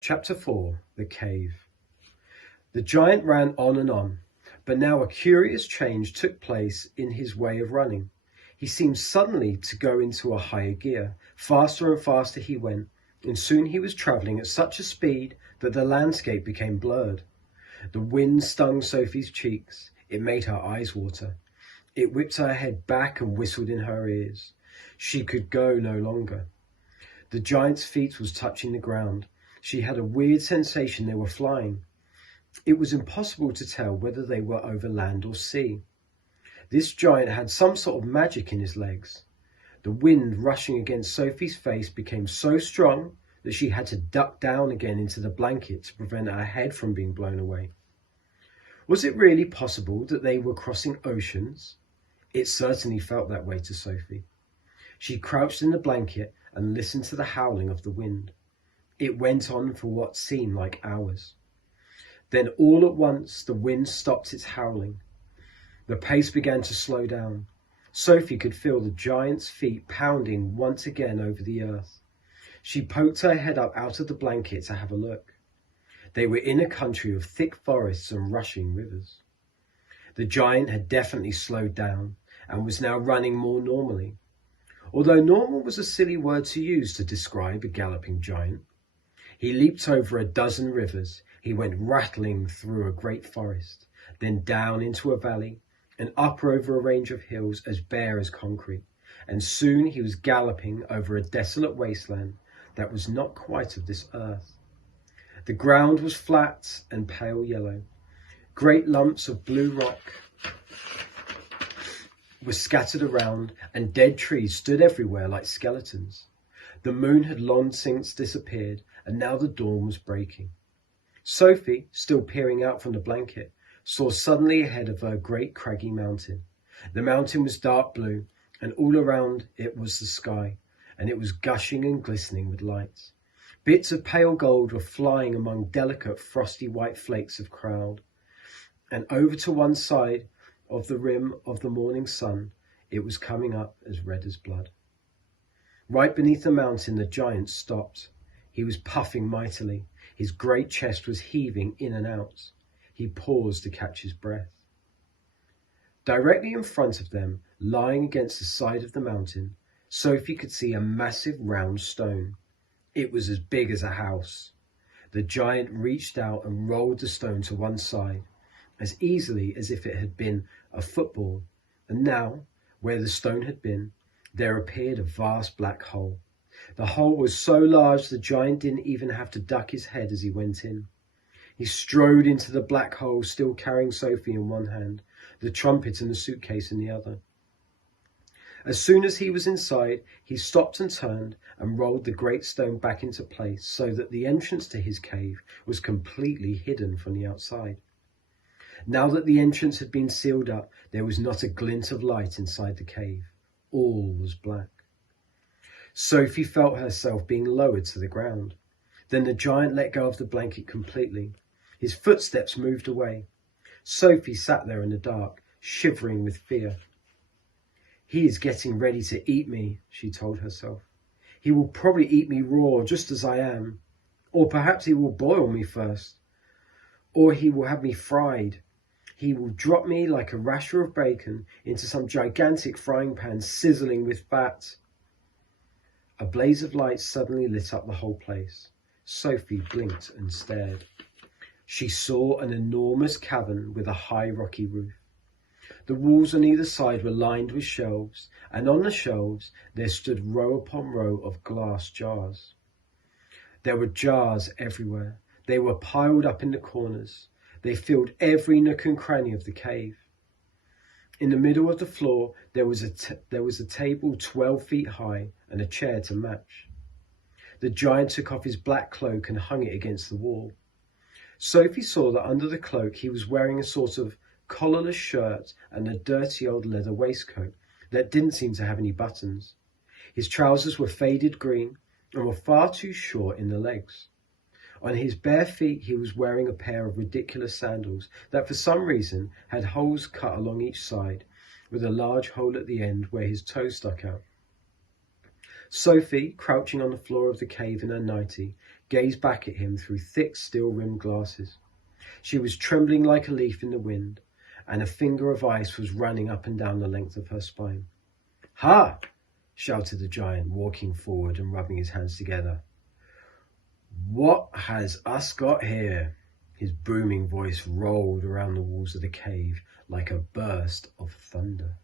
Chapter 4. The Cave. The giant ran on, but now a curious change took place in his way of running. He seemed suddenly to go into a higher gear. Faster and faster he went, and soon he was travelling at such a speed that the landscape became blurred. The wind stung Sophie's cheeks. It made her eyes water. It whipped her head back and whistled in her ears. She could go no longer. The giant's feet was touching the ground. She had a weird sensation they were flying. It was impossible to tell whether they were over land or sea. This giant had some sort of magic in his legs. The wind rushing against Sophie's face became so strong that she had to duck down again into the blanket to prevent her head from being blown away. Was it really possible that they were crossing oceans? It certainly felt that way to Sophie. She crouched in the blanket and listened to the howling of the wind. It went on for what seemed like hours. Then all at once the wind stopped its howling. The pace began to slow down. Sophie could feel the giant's feet pounding once again over the earth. She poked her head up out of the blanket to have a look. They were in a country of thick forests and rushing rivers. The giant had definitely slowed down and was now running more normally. Although normal was a silly word to use to describe a galloping giant. He leaped over a dozen rivers. He went rattling through a great forest, then down into a valley, and up over a range of hills as bare as concrete. And soon he was galloping over a desolate wasteland that was not quite of this earth. The ground was flat and pale yellow. Great lumps of blue rock were scattered around, and dead trees stood everywhere like skeletons. The moon had long since disappeared, and now the dawn was breaking. Sophie, still peering out from the blanket, saw suddenly ahead of her a great craggy mountain. The mountain was dark blue, and all around it was the sky, and it was gushing and glistening with lights. Bits of pale gold were flying among delicate frosty white flakes of cloud, and over to one side of the rim of the morning sun, it was coming up as red as blood. Right beneath the mountain, the giant stopped. He was puffing mightily. His great chest was heaving in and out. He paused to catch his breath. Directly in front of them, lying against the side of the mountain, Sophie could see a massive round stone. It was as big as a house. The giant reached out and rolled the stone to one side, as easily as if it had been a football. And now, where the stone had been, there appeared a vast black hole. The hole was so large the giant didn't even have to duck his head as he went in. He strode into the black hole, still carrying Sophie in one hand, the trumpet and the suitcase in the other. As soon as he was inside, he stopped and turned and rolled the great stone back into place so that the entrance to his cave was completely hidden from the outside. Now that the entrance had been sealed up, there was not a glint of light inside the cave. All was black. Sophie felt herself being lowered to the ground. Then the giant let go of the blanket completely. His footsteps moved away. Sophie sat there in the dark, shivering with fear. He is getting ready to eat me, she told herself. He will probably eat me raw, just as I am. Or perhaps he will boil me first. Or he will have me fried. He will drop me like a rasher of bacon into some gigantic frying pan sizzling with fat. A blaze of light suddenly lit up the whole place. Sophie blinked and stared. She saw an enormous cavern with a high rocky roof. The walls on either side were lined with shelves, and on the shelves there stood row upon row of glass jars. There were jars everywhere. They were piled up in the corners. They filled every nook and cranny of the cave. In the middle of the floor, there was a table 12 feet high and a chair to match. The giant took off his black cloak and hung it against the wall. Sophie saw that under the cloak he was wearing a sort of collarless shirt and a dirty old leather waistcoat that didn't seem to have any buttons. His trousers were faded green and were far too short in the legs. On his bare feet he was wearing a pair of ridiculous sandals that for some reason had holes cut along each side, with a large hole at the end where his toes stuck out. Sophie, crouching on the floor of the cave in her nightie, gazed back at him through thick steel-rimmed glasses. She was trembling like a leaf in the wind, and a finger of ice was running up and down the length of her spine. "Ha!" shouted the giant, walking forward and rubbing his hands together. "What has us got here?" His booming voice rolled around the walls of the cave like a burst of thunder.